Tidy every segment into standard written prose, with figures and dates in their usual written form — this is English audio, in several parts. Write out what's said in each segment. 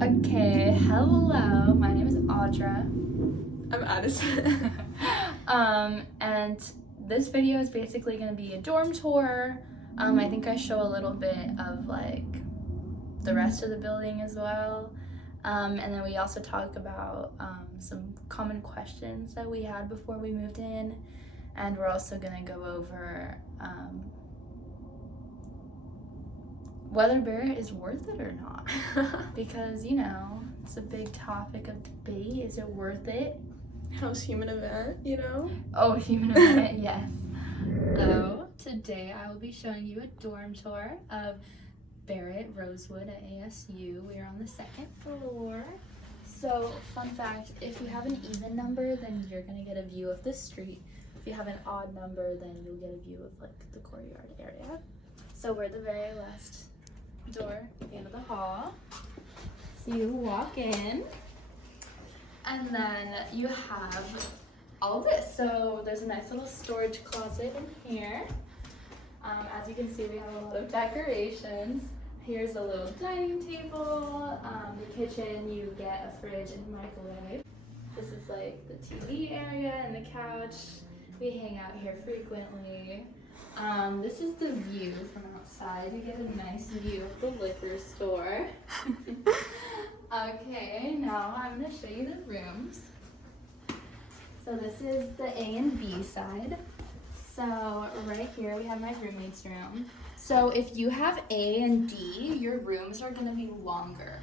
Okay, hello. My name is Audra. I'm Addison. And this video is basically going to be a dorm tour. I think I show a little bit of like the rest of the building as well. And then we also talk about some common questions that we had before we moved in. And we're also going to go over whether Barrett is worth it or not. Because, you know, it's a big topic of debate. Is it worth it? House human event, you know? Oh, human event, yes. So, today I will be showing you a dorm tour of Barrett, Rosewood at ASU. We are on the second floor. So, fun fact, if you have an even number, then you're going to get a view of the street. If you have an odd number, then you'll get a view of, like, the courtyard area. So, we're at the very last door at the end of the hall. So, you walk in, and then you have all this. So, there's a nice little storage closet in here. As you can see, we have a lot of decorations. Here's a little dining table. The kitchen, you get a fridge and microwave. This is like the TV area and the couch. We hang out here frequently. This is the view from outside. You get a nice view of the liquor store. Okay, now I'm going to show you the rooms. So this is the A and B side. So right here we have my roommate's room. So if you have A and D, your rooms are going to be longer.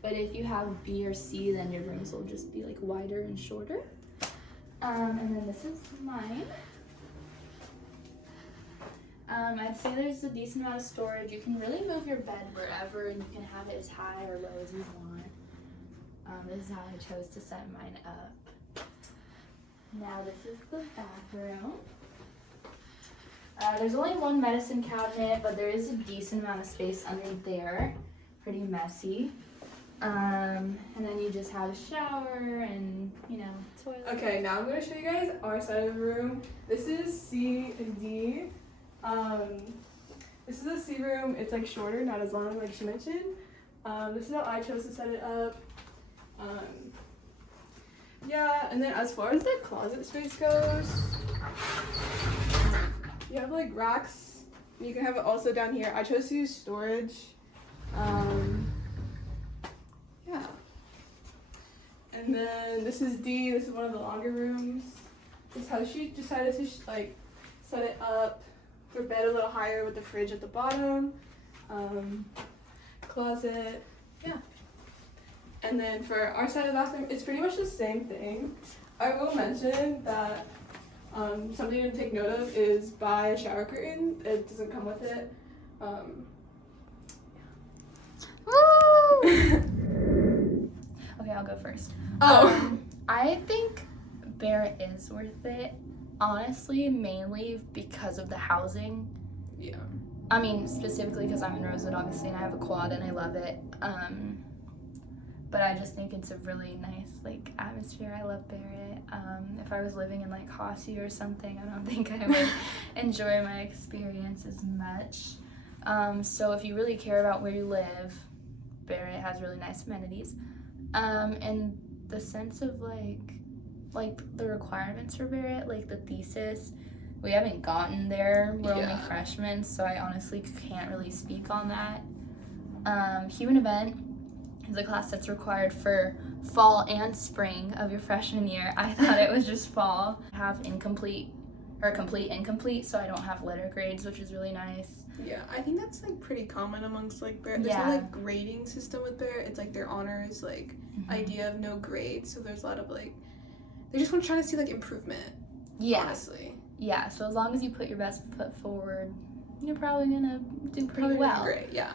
But if you have B or C, then your rooms will just be like wider and shorter. And then this is mine. I'd say there's a decent amount of storage. You can really move your bed wherever, and you can have it as high or low as you want. This is how I chose to set mine up. Now this is the bathroom. There's only one medicine cabinet, but there is a decent amount of space under there. Pretty messy. And then you just have a shower and, you know, toilet. Okay, now I'm going to show you guys our side of the room. This is C and D. This is the C room. It's like shorter, not as long like she mentioned. This is how I chose to set it up. Yeah, and then as far as the closet space goes, you have like racks. You can have it also down here. I chose to use storage. Yeah. And then this is D. This is one of the longer rooms. This is how she decided to like set it up. Her bed a little higher with the fridge at the bottom. Closet. Yeah. And then for our side of the bathroom, it's pretty much the same thing. I will mention that something to take note of is buy a shower curtain. It doesn't come with it. Woo! Okay, I'll go first. Oh. I think Barrett is worth it, honestly, mainly because of the housing. Yeah. I mean, specifically because I'm in Rosewood, obviously, and I have a quad and I love it. But I just think it's a really nice, like, atmosphere. I love Barrett. If I was living in, like, Hossy or something, I don't think I would enjoy my experience as much. So if you really care about where you live, Barrett has really nice amenities. And the sense of, like the requirements for Barrett, like the thesis, we haven't gotten there. We're only freshmen, so I honestly can't really speak on that. Human event is a class that's required for fall and spring of your freshman year. I thought it was just fall. I have incomplete, so I don't have letter grades, which is really nice. Yeah, I think that's like pretty common amongst like Barrett. There's no like grading system with Barrett. It's like their honors like idea of no grades. So there's a lot of like they just want trying to see like improvement. Yeah. Honestly. Yeah. So as long as you put your best foot forward, you're probably gonna do pretty well. Great, yeah.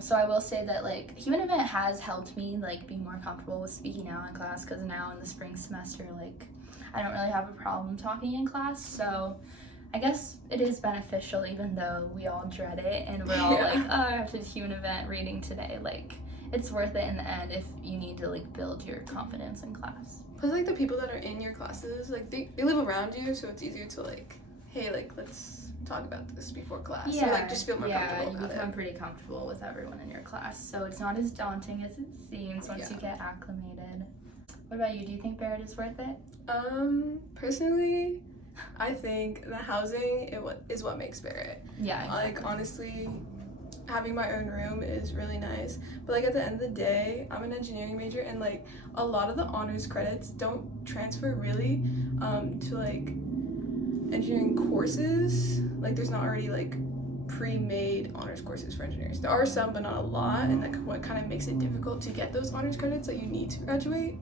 So I will say that like human event has helped me like be more comfortable with speaking out in class, because now in the spring semester like I don't really have a problem talking in class. So I guess it is beneficial, even though we all dread it and we're all like, oh, I have to do human event reading today. Like it's worth it in the end if you need to like build your confidence in class. Plus like the people that are in your classes, like they live around you, so it's easier to like, hey, like let's talk about this before class. Yeah. Or, like, just feel more comfortable about it. Yeah, you become pretty comfortable with everyone in your class. So it's not as daunting as it seems once you get acclimated. What about you? Do you think Barrett is worth it? Personally, I think the housing is what makes Barrett. Yeah, exactly. Like, honestly, having my own room is really nice. But, like, at the end of the day, I'm an engineering major, and, like, a lot of the honors credits don't transfer really to, like, engineering courses. Like, there's not already, like, pre-made honors courses for engineers. There are some, but not a lot, and that's what kind of makes it difficult to get those honors credits that you need to graduate.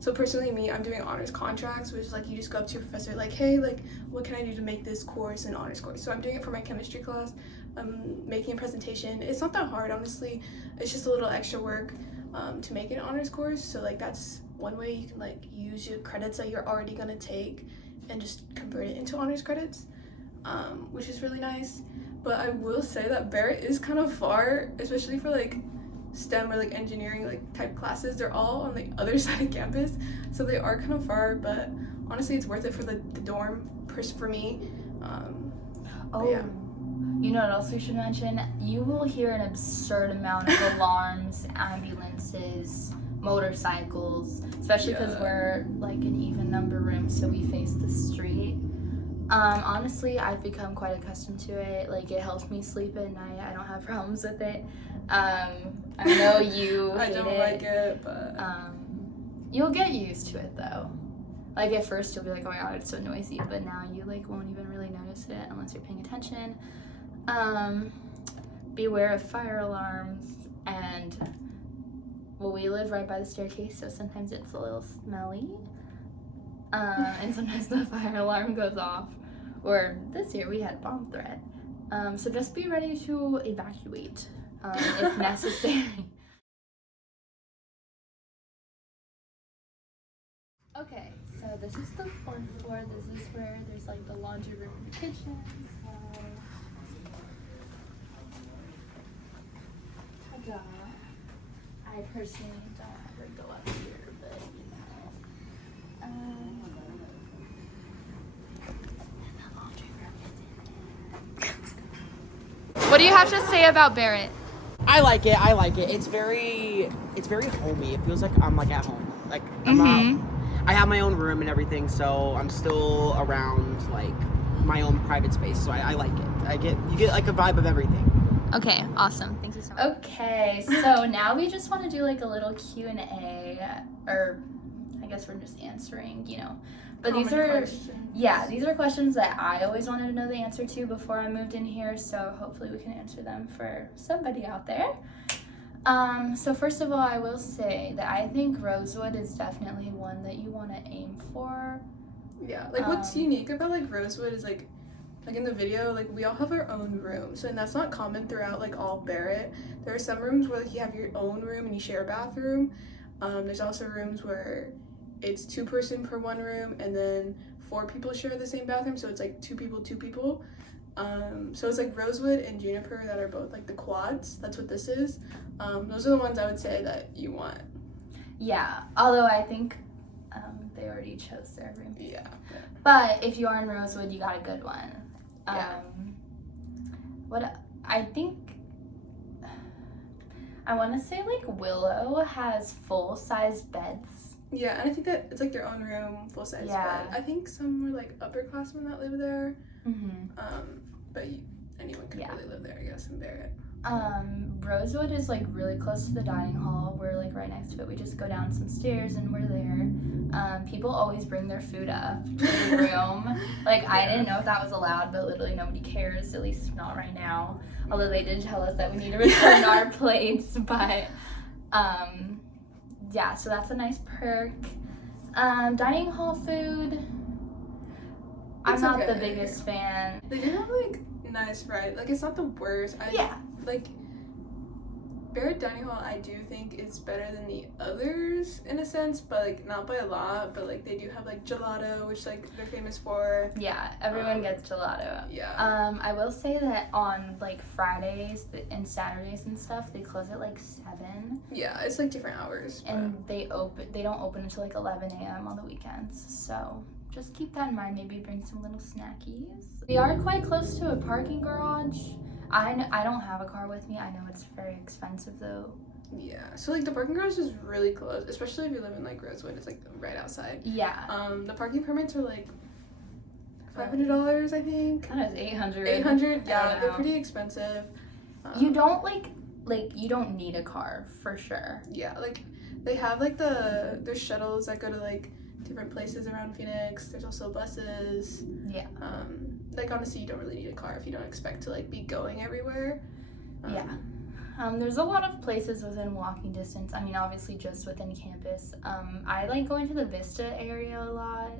So personally, me, I'm doing honors contracts, which is like you just go up to your professor like, hey, like, what can I do to make this course an honors course? So I'm doing it for my chemistry class. I'm making a presentation. It's not that hard, honestly. It's just a little extra work to make an honors course. So like that's one way you can like use your credits that you're already gonna take and just convert it into honors credits, which is really nice. But I will say that Barrett is kind of far, especially for like STEM or like engineering like type classes. They're all on the other side of campus, so they are kind of far, but honestly it's worth it for the dorm for me. Yeah. You know what else we should mention? You will hear an absurd amount of alarms, ambulances, motorcycles, especially because we're like an even number room, so we face the street. Honestly, I've become quite accustomed to it. Like, it helps me sleep at night. I don't have problems with it. I know you I don't like it, but you'll get used to it though. Like, at first you'll be like, oh my god, it's so noisy, but now you like won't even really notice it unless you're paying attention. Beware of fire alarms, and well, we live right by the staircase, so sometimes it's a little smelly. And sometimes the fire alarm goes off. Or this year we had bomb threat. So just be ready to evacuate if necessary. Okay, so this is the 4th floor. This is where there's like the laundry room and the kitchen. Ta-da. I personally don't ever go up here, but you know. What do you have to say about Barrett? I like it. It's very homey. It feels like I'm like at home. Like I'm out. I have my own room and everything, so I'm still around like my own private space. So I like it. You get like a vibe of everything. Okay, awesome. Thank you so much. Okay, so now we just want to do like a little Q&A, or I guess we're just answering, you know. But these are questions that I always wanted to know the answer to before I moved in here, so hopefully we can answer them for somebody out there. So first of all, I will say that I think Rosewood is definitely one that you want to aim for. Yeah, like what's unique about like Rosewood is like in the video, like we all have our own rooms, and that's not common throughout like all Barrett. There are some rooms where like you have your own room and you share a bathroom. There's also rooms where it's 2-person per one room, and then 4 people share the same bathroom, so it's like 2 people. So it's like Rosewood and Juniper that are both like the quads. That's what this is. Those are the ones I would say that you want. Yeah, although I think they already chose their room. Yeah. But if you are in Rosewood, you got a good one. What I think, I want to say like Willow has full-size beds. Yeah, and I think that it's like their own room, full-size bed. I think some were like upperclassmen that live there. But anyone could really live there, I guess, in Barrett. Rosewood is like really close to the dining hall. We're like right next to it. We just go down some stairs and we're there. People always bring their food up to the room. Like, I didn't know if that was allowed, but literally nobody cares, at least not right now. Although they did tell us that we need to return our plates, but yeah, so that's a nice perk. Dining hall food, I'm not the biggest fan. They do have like nice variety. Like, it's not the worst. Like, Barrett Dining Hall, I do think is better than the others in a sense, but like not by a lot. But like they do have like gelato, which like they're famous for. Yeah, everyone gets gelato. Yeah. I will say that on like Fridays and Saturdays and stuff, they close at like 7. Yeah, it's like different hours. And they don't open until like 11 a.m. on the weekends. So just keep that in mind. Maybe bring some little snackies. We are quite close to a parking garage. I don't have a car with me. I know it's very expensive though. Yeah, so like the parking garage is really close, especially if you live in like Rosewood. It's like right outside. Yeah. The parking permits are like $500, I think. That is 800. 800. Yeah, they're pretty expensive. You don't you don't need a car for sure. Yeah, like they have like there's shuttles that go to like different places around Phoenix. There's also buses. Yeah. Like honestly, you don't really need a car if you don't expect to like be going everywhere. Yeah. There's a lot of places within walking distance. I mean, obviously just within campus. I like going to the Vista area a lot,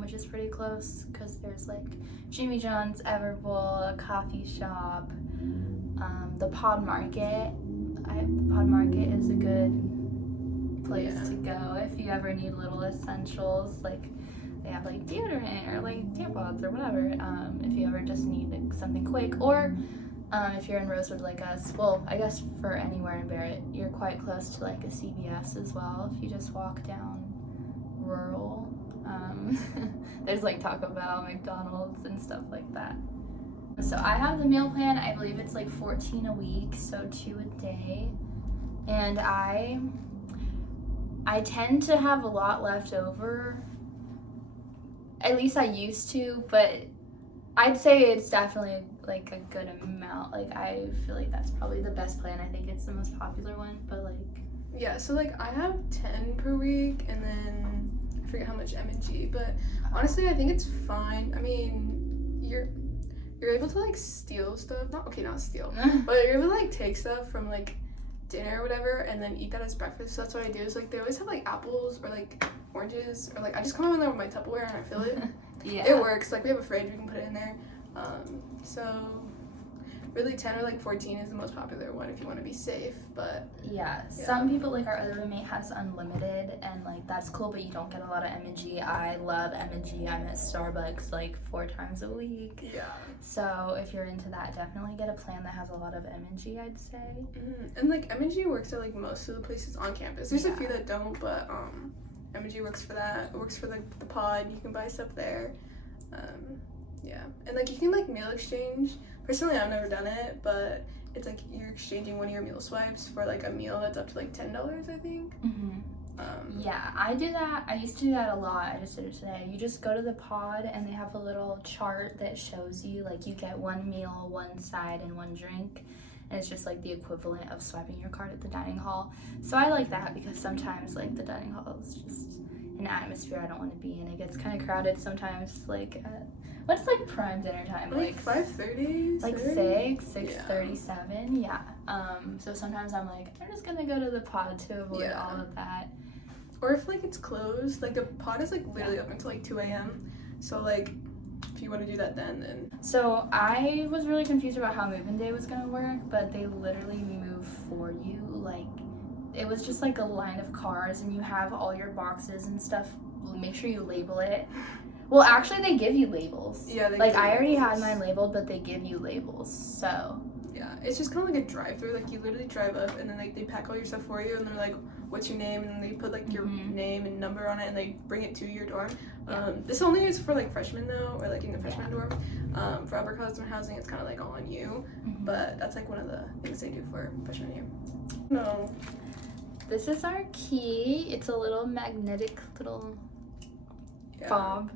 which is pretty close because there's like Jimmy John's, Everbowl, a coffee shop, the Pod Market. Pod Market is a good place to go if you ever need little essentials. Like they have like deodorant or like tampons or whatever. If you ever just need like, something quick, or if you're in Rosewood like us, well, I guess for anywhere in Barrett, you're quite close to like a CVS as well. If you just walk down rural, there's like Taco Bell, McDonald's, and stuff like that. So I have the meal plan. I believe it's like 14 a week, so 2 a day. And I tend to have a lot left over. At least I used to, but I'd say it's definitely like a good amount. Like I feel like that's probably the best plan. I think it's the most popular one, but like yeah, so like I have 10 per week, and then I forget how much M&G, but honestly I think it's fine. I mean, you're able to like steal stuff, not steal, but you're able to like take stuff from like dinner or whatever and then eat that as breakfast. So that's what I do. Is like they always have like apples or like oranges, or like I just come in there with my Tupperware and I fill it. yeah. It works. Like we have a fridge, we can put it in there. So really 10 or like 14 is the most popular one if you want to be safe. But yeah, some people, like our other roommate has unlimited, and like that's cool, but you don't get a lot of M&G. I love M&G. I'm at Starbucks like 4 times a week. yeah. So if you're into that, definitely get a plan that has a lot of M&G, I'd say. And like M&G works at like most of the places on campus. There's a few that don't, but M&G works for that. It works for like the pod. You can buy stuff there. Yeah, and like you can like meal exchange. Personally, I've never done it, but it's like you're exchanging one of your meal swipes for like a meal that's up to like $10, I think. Yeah, I do that. I used to do that a lot. I just did it today. You just go to the pod and they have a little chart that shows you like you get 1 meal, 1 side, and 1 drink. And it's just like the equivalent of swiping your card at the dining hall. So I like that because sometimes like the dining hall is just an atmosphere I don't want to be in. It gets kind of crowded sometimes. Like what's like prime dinner time? Like 5:30, like 6:37. Yeah. So sometimes I'm like, I'm just gonna go to the pod to avoid all of that. Or if like it's closed, like the pod is like literally up until like 2 a.m. So like if you want to do that then. So I was really confused about how move-in day was gonna work, but they literally move for you. Like it was just like a line of cars, and you have all your boxes and stuff. Make sure you label it. Well, actually, they give you labels. Yeah, they like I already had mine labeled, but they give you labels. So yeah, it's just kind of like a drive-through. Like you literally drive up, and then like they pack all your stuff for you, and they're like, "What's your name?" And then they put like your name and number on it, and they bring it to your dorm. This only is for like freshmen though, or like in the freshman dorm. For upperclassmen housing, it's kind of like all on you. But that's like one of the things they do for freshman year. No. This is our key. It's a little magnetic little fob.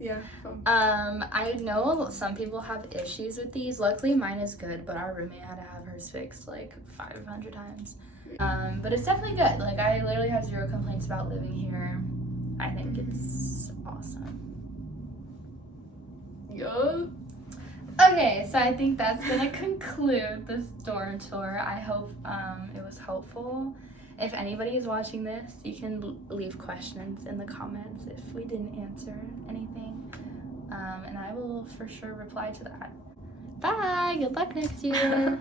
Yeah. I know some people have issues with these. Luckily, mine is good, but our roommate had to have hers fixed like 500 times. But it's definitely good. Like, I literally have 0 complaints about living here. I think it's awesome. Yeah. Okay, so I think that's gonna conclude this dorm tour. I hope it was helpful. If anybody is watching this, you can leave questions in the comments if we didn't answer anything. And I will for sure reply to that. Bye! Good luck next year!